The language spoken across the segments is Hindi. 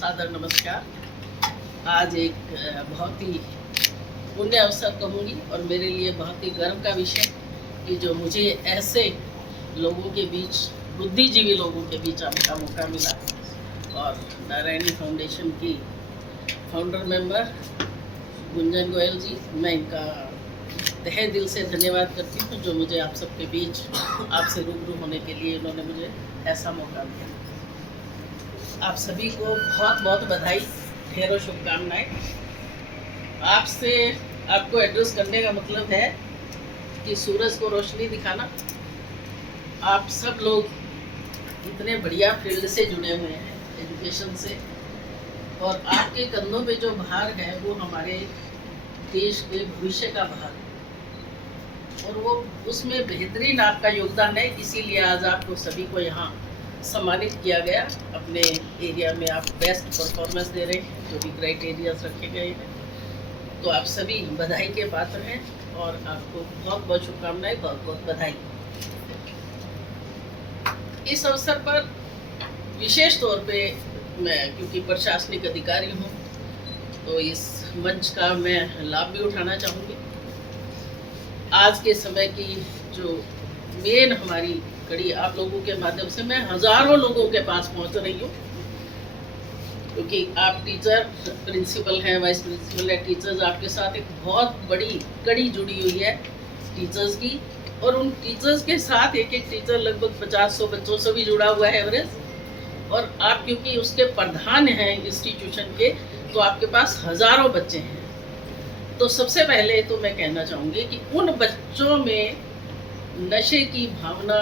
सादर नमस्कार। आज एक बहुत ही पुण्य अवसर कहूँगी और मेरे लिए बहुत ही गर्व का विषय कि जो मुझे ऐसे लोगों के बीच, बुद्धिजीवी लोगों के बीच आने का मौका मिला। और नारायणी फाउंडेशन की फाउंडर मेंबर गुंजन गोयल जी, मैं इनका तहे दिल से धन्यवाद करती हूँ जो मुझे आप सबके बीच आपसे रूबरू होने के लिए उन्होंने मुझे ऐसा मौका दिया। आप सभी को बहुत बहुत बधाई, ढेरों शुभकामनाएं। आपसे आपको एड्रेस करने का मतलब है कि सूरज को रोशनी दिखाना। आप सब लोग इतने बढ़िया फील्ड से जुड़े हुए हैं, एजुकेशन से, और आपके कंधों पे जो भार है वो हमारे देश के भविष्य का भार है और वो उसमें बेहतरीन आपका योगदान है। इसीलिए आज आपको सभी को यहाँ सम्मानित किया गया। अपने एरिया में आप बेस्ट परफॉर्मेंस दे रहे हैं, जो भी क्राइटेरियाज रखे गए हैं, तो आप सभी बधाई के पात्र हैं और आपको बहुत बहुत शुभकामनाएं, बहुत बहुत बधाई। इस अवसर पर विशेष तौर पे मैं, क्योंकि प्रशासनिक अधिकारी हूँ, तो इस मंच का मैं लाभ भी उठाना चाहूँगी। आज के समय की जो मेन हमारी कड़ी, आप लोगों के माध्यम से मैं हजारों लोगों के पास पहुंच रही हूँ, क्योंकि आप टीचर, प्रिंसिपल हैं, वाइस प्रिंसिपल है, टीचर्स, आपके साथ एक बहुत बड़ी कड़ी जुड़ी हुई है टीचर्स की। और उन टीचर्स के साथ एक एक टीचर लगभग 50-100 बच्चों से भी जुड़ा हुआ है एवरेज। और आप क्योंकि उसके प्रधान हैं इंस्टीट्यूशन के, तो आपके पास हजारों बच्चे हैं। तो सबसे पहले तो मैं कहना चाहूँगी कि उन बच्चों में नशे की भावना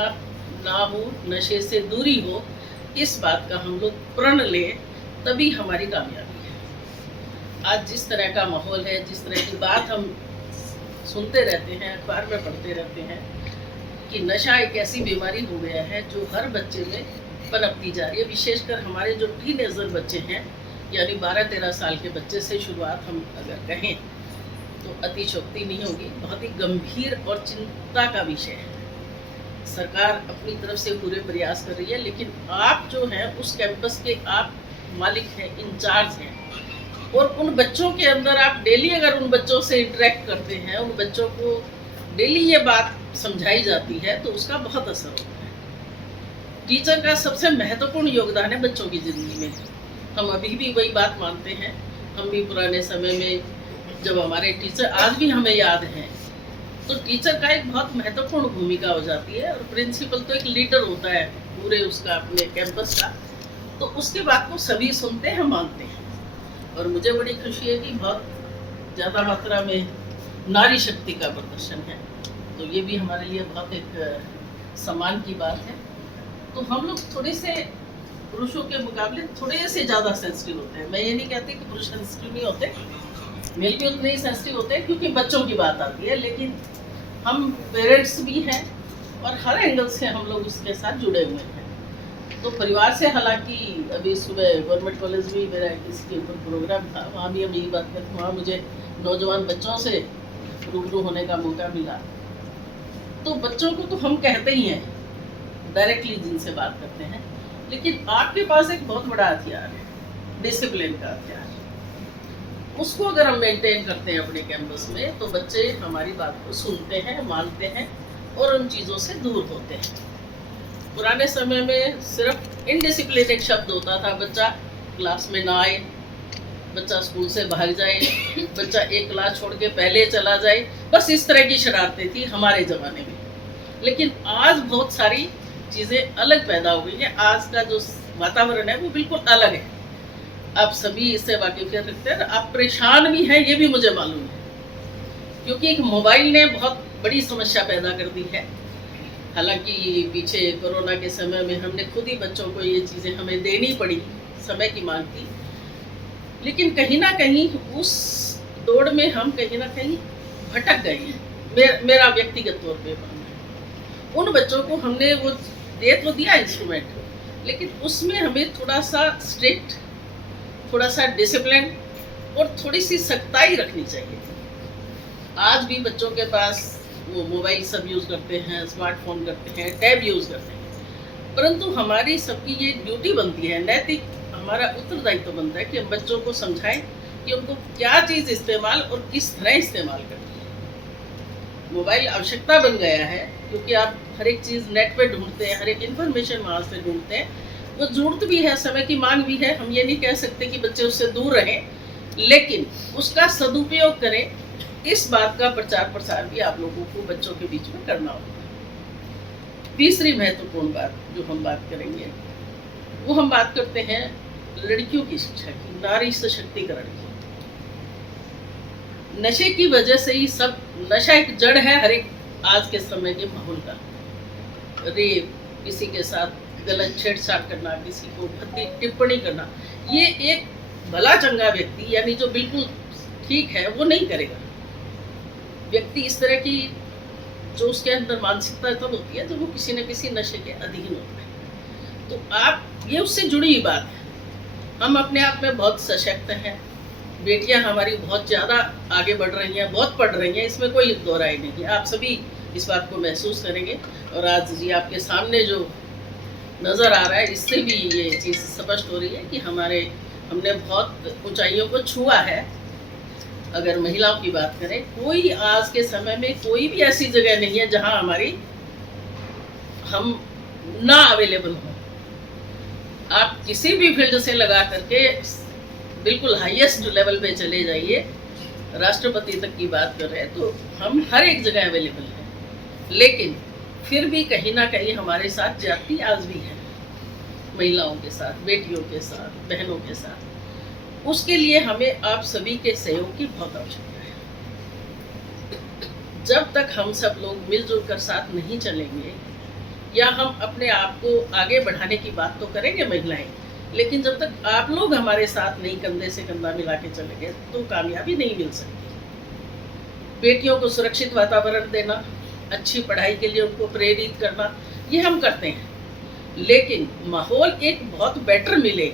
ना हो, नशे से दूरी हो, इस बात का हम लोग प्रण लें, तभी हमारी कामयाबी है। आज जिस तरह का माहौल है, जिस तरह की बात हम सुनते रहते हैं, अखबार में पढ़ते रहते हैं कि नशा एक ऐसी बीमारी हो गया है जो हर बच्चे में पनपती जा रही है। विशेषकर हमारे जो टीनेजर बच्चे हैं, यानी 12-13 साल के बच्चे से शुरुआत हम अगर कहें तो अतिशयोक्ति नहीं होगी। बहुत ही गंभीर और चिंता का विषय है। सरकार अपनी तरफ से पूरे प्रयास कर रही है, लेकिन आप जो हैं उस कैंपस के आप मालिक हैं, इंचार्ज हैं, और उन बच्चों के अंदर आप डेली अगर उन बच्चों से इंटरेक्ट करते हैं, उन बच्चों को डेली ये बात समझाई जाती है, तो उसका बहुत असर होता है। टीचर का सबसे महत्वपूर्ण योगदान है बच्चों की ज़िंदगी में। हम अभी भी वही बात मानते हैं। हम भी पुराने समय में जब हमारे टीचर, आज भी हमें याद हैं, तो टीचर का एक बहुत महत्वपूर्ण भूमिका हो जाती है। और प्रिंसिपल तो एक लीडर होता है पूरे उसका, अपने कैंपस का, तो उसके बात को सभी सुनते हैं, मानते हैं। और मुझे बड़ी खुशी है कि बहुत ज़्यादा मात्रा में नारी शक्ति का प्रदर्शन है, तो ये भी हमारे लिए बहुत एक सम्मान की बात है। तो हम लोग थोड़े से पुरुषों के मुकाबले थोड़े से ज़्यादा सेंसिटिव होते हैं। मैं ये नहीं कहती कि पुरुष सेंसिटिव नहीं होते, मेल भी उतने ही सेंसिटिव होते हैं, क्योंकि बच्चों की बात आती है। लेकिन हम पेरेंट्स भी हैं और हर एंगल से हम लोग उसके साथ जुड़े हुए हैं। तो परिवार से, हालांकि अभी सुबह गवर्नमेंट कॉलेज में मेरा इसके ऊपर प्रोग्राम था, वहाँ भी हम यही बात करते, वहाँ मुझे नौजवान बच्चों से रूबरू होने का मौका मिला। तो बच्चों को तो हम कहते ही हैं डायरेक्टली जिनसे बात करते हैं, लेकिन आपके पास एक बहुत बड़ा हथियार है, डिसिप्लिन का हथियार। उसको अगर हम मेंटेन करते हैं अपने कैंपस में, तो बच्चे हमारी बात को सुनते हैं, मानते हैं और उन चीज़ों से दूर होते हैं। पुराने समय में सिर्फ इनडिसिप्लिन एक शब्द होता था, बच्चा क्लास में ना आए, बच्चा स्कूल से भाग जाए, बच्चा एक क्लास छोड़ के पहले चला जाए, बस इस तरह की शरारतें थी हमारे ज़माने में। लेकिन आज बहुत सारी चीज़ें अलग पैदा हो गई हैं। आज का जो वातावरण है वो बिल्कुल अलग है। आप सभी इससे वाकिफियत रखते हैं, आप परेशान भी हैं, ये भी मुझे मालूम है, क्योंकि एक मोबाइल ने बहुत बड़ी समस्या पैदा कर दी है। हालांकि पीछे कोरोना के समय में हमने खुद ही बच्चों को ये चीज़ें हमें देनी पड़ी, समय की मांग थी, लेकिन कहीं ना कहीं उस दौड़ में हम कहीं ना कहीं भटक गए हैं। मेरा व्यक्तिगत तौर पे मानना है, उन बच्चों को हमने वो दे तो दिया इंस्ट्रूमेंट, लेकिन उसमें हमें थोड़ा सा स्ट्रिक्ट, थोड़ा सा डिसिप्लिन और थोड़ी सी सख्ताई रखनी चाहिए। आज भी बच्चों के पास वो मोबाइल सब यूज़ करते हैं, स्मार्टफोन करते हैं, टैब यूज़ करते हैं, परंतु हमारी सबकी ये ड्यूटी बनती है, नैतिक हमारा उत्तरदायित्व बनता है कि हम बच्चों को समझाएं कि उनको क्या चीज़ इस्तेमाल और किस तरह इस्तेमाल करनी है। मोबाइल आवश्यकता बन गया है क्योंकि आप हर एक चीज़ नेट पे ढूंढते हैं, हर एक इन्फॉर्मेशन वहाँ से ढूंढते हैं। वो ज़रूरत भी है, समय की मांग भी है, हम ये नहीं कह सकते कि बच्चे उससे दूर रहें, लेकिन उसका सदुपयोग करें, इस बात का प्रचार प्रसार भी आप लोगों को बच्चों के बीच में करना होगा। तीसरी महत्वपूर्ण बात जो हम बात करेंगे वो हम बात करते हैं लड़कियों की शिक्षा की, नारी सशक्तिकरण की। नशे की वजह से ही सब, नशा एक जड़ है हर एक आज के समय के माहौल का। रेप, किसी के साथ गलत छेड़छाड़ करना, किसी को भद्दी टिप्पणी करना, ये एक भला चंगा व्यक्ति यानी जो बिल्कुल ठीक है वो नहीं करेगा। व्यक्ति इस तरह की जो उसके अंदर मानसिकता तब होती है जब वो किसी न किसी नशे के अधीन होता है। तो आप, ये उससे जुड़ी हुई बात है। हम अपने आप में बहुत सशक्त हैं, बेटियां हमारी बहुत ज़्यादा आगे बढ़ रही हैं, बहुत पढ़ रही हैं, इसमें कोई दो राय नहीं है। आप सभी इस बात को महसूस करेंगे और आज जी आपके सामने जो नज़र आ रहा है इससे भी ये चीज़ स्पष्ट हो रही है कि हमने बहुत ऊंचाइयों को छुआ है। अगर महिलाओं की बात करें, कोई आज के समय में कोई भी ऐसी जगह नहीं है जहां हम ना अवेलेबल हों। आप किसी भी फील्ड से लगा करके बिल्कुल हाईएस्ट लेवल पे चले जाइए, राष्ट्रपति तक की बात कर रहे हैं, तो हम हर एक जगह अवेलेबल हैं। लेकिन फिर भी कहीं ना कहीं हमारे साथ जाति आज भी है, महिलाओं के साथ, बेटियों के साथ, बहनों के साथ। उसके लिए हमें आप सभी के सहयोग की बहुत आवश्यकता है। जब तक हम सब लोग मिलजुल कर साथ नहीं चलेंगे, या हम अपने आप को आगे बढ़ाने की बात तो करेंगे महिलाएं, लेकिन जब तक आप लोग हमारे साथ नहीं कंधे से कंधा मिला के चलेंगे तो कामयाबी नहीं मिल सकती। बेटियों को सुरक्षित वातावरण देना, अच्छी पढ़ाई के लिए उनको प्रेरित करना, ये हम करते हैं। लेकिन माहौल एक बहुत बेटर मिले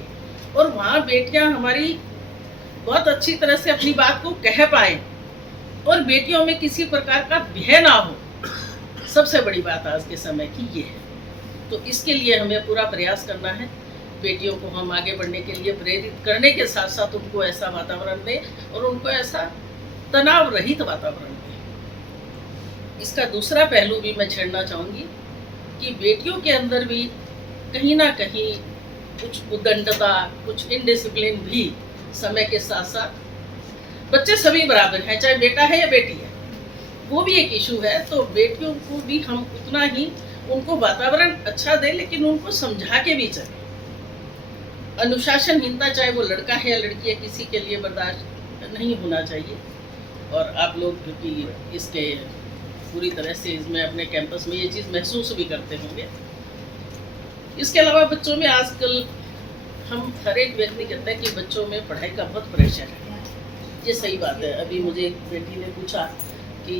और वहाँ बेटियाँ हमारी बहुत अच्छी तरह से अपनी बात को कह पाएँ और बेटियों में किसी प्रकार का भय ना हो, सबसे बड़ी बात आज के समय की ये है। तो इसके लिए हमें पूरा प्रयास करना है। बेटियों को हम आगे बढ़ने के लिए प्रेरित करने के साथ साथ उनको ऐसा वातावरण दें और उनको ऐसा तनाव रहित वातावरण दें। इसका दूसरा पहलू भी मैं छेड़ना चाहूँगी कि बेटियों के अंदर भी कहीं ना कहीं कुछ उद्दंडता, कुछ इनडिसिप्लिन भी समय के साथ साथ, बच्चे सभी बराबर हैं, चाहे बेटा है या बेटी है, वो भी एक इशू है। तो बेटियों को भी हम उतना ही उनको वातावरण अच्छा दें, लेकिन उनको समझा के भी चलें। अनुशासनहीनता, चाहे वो लड़का है या लड़की है, किसी के लिए बर्दाश्त नहीं होना चाहिए। और आप लोग क्योंकि इसके पूरी तरह से इसमें अपने कैंपस में ये चीज़ महसूस भी करते होंगे। इसके अलावा बच्चों में आजकल हम हर एक व्यक्ति कहते हैं कि बच्चों में पढ़ाई का बहुत प्रेशर है। ये सही बात है। अभी मुझे एक बेटी ने पूछा कि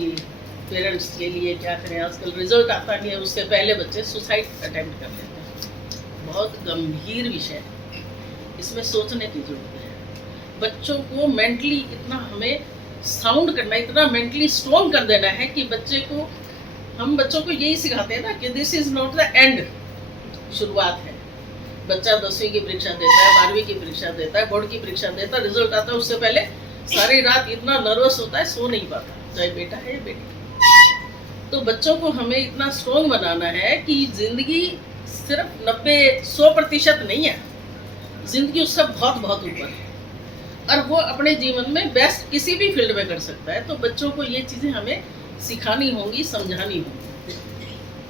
पेरेंट्स के लिए क्या करें, आजकल रिजल्ट आता नहीं है, उससे पहले बच्चे सुसाइड अटेम्प्ट कर लेते हैं। बहुत गंभीर विषय है, इसमें सोचने की जरूरत है। बच्चों को मेंटली इतना हमें साउंड करना, इतना मेंटली स्ट्रॉन्ग कर देना है कि हम बच्चों को यही सिखाते हैं ना कि this is not the end, शुरुआत है। बच्चा 10वीं की परीक्षा देता है, 12वीं की परीक्षा देता है, बोर्ड की परीक्षा देता है, रिजल्ट आता है, उससे पहले सारी रात इतना नर्वस होता है, सो नहीं पाता, चाहे बेटा है या बेटी। तो बच्चों को हमें इतना स्ट्रॉन्ग बनाना है कि जिंदगी सिर्फ 90-100% नहीं है, जिंदगी उससे बहुत बहुत ऊपर है और वो अपने जीवन में बेस्ट किसी भी फील्ड में कर सकता है। तो बच्चों को ये चीज़ें हमें सिखानी होंगी, समझानी होंगी।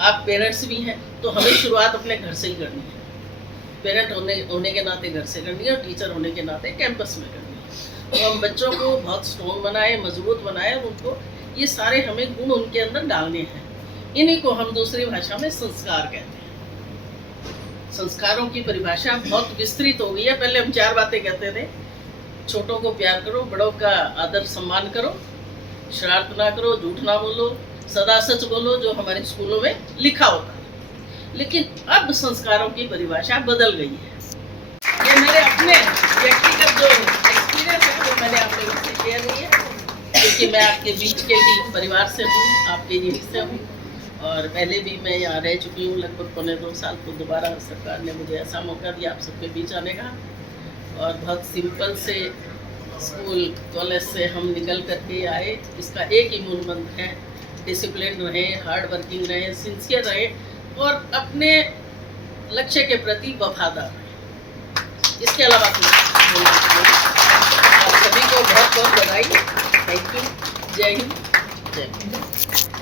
आप पेरेंट्स भी हैं तो हमें शुरुआत अपने घर से ही करनी है। पेरेंट होने के नाते घर से करनी है और टीचर होने के नाते कैंपस में करनी है। तो हम बच्चों को बहुत स्ट्रॉन्ग बनाए, मजबूत बनाए, उनको ये सारे हमें गुण उनके अंदर डालने हैं। इन्हीं को हम दूसरी भाषा में संस्कार कहते हैं। संस्कारों की परिभाषा बहुत विस्तृत हो गई है। पहले हम 4 बातें कहते थे, छोटों को प्यार करो, बड़ों का आदर सम्मान करो, शरारत ना करो, झूठ ना बोलो, सदा सच बोलो, जो हमारे स्कूलों में लिखा होता है। लेकिन अब संस्कारों की परिभाषा बदल गई है। ये मेरे अपने व्यक्तिगत जो एक्सपीरियंस है वो मैंने आप लोगों से शेयर किया है, क्योंकि मैं आपके बीच के ही परिवार से हूँ, आपके ही हिस्से हूँ और पहले भी मैं यहाँ रह चुकी हूँ लगभग 1.25 साल। तो दोबारा सरकार ने मुझे ऐसा मौका दिया आप सबके बीच आने का। और बहुत सिंपल से स्कूल कॉलेज से हम निकल करके आए। इसका एक ही मूल मंत्र है, डिसिप्लिन रहें, हार्ड वर्किंग रहें, सिंसियर रहें और अपने लक्ष्य के प्रति वफादार रहें। इसके अलावा कुछ नहीं। आप सभी को बहुत बहुत बधाई। Thank you. जय हिंद, जय हिंद।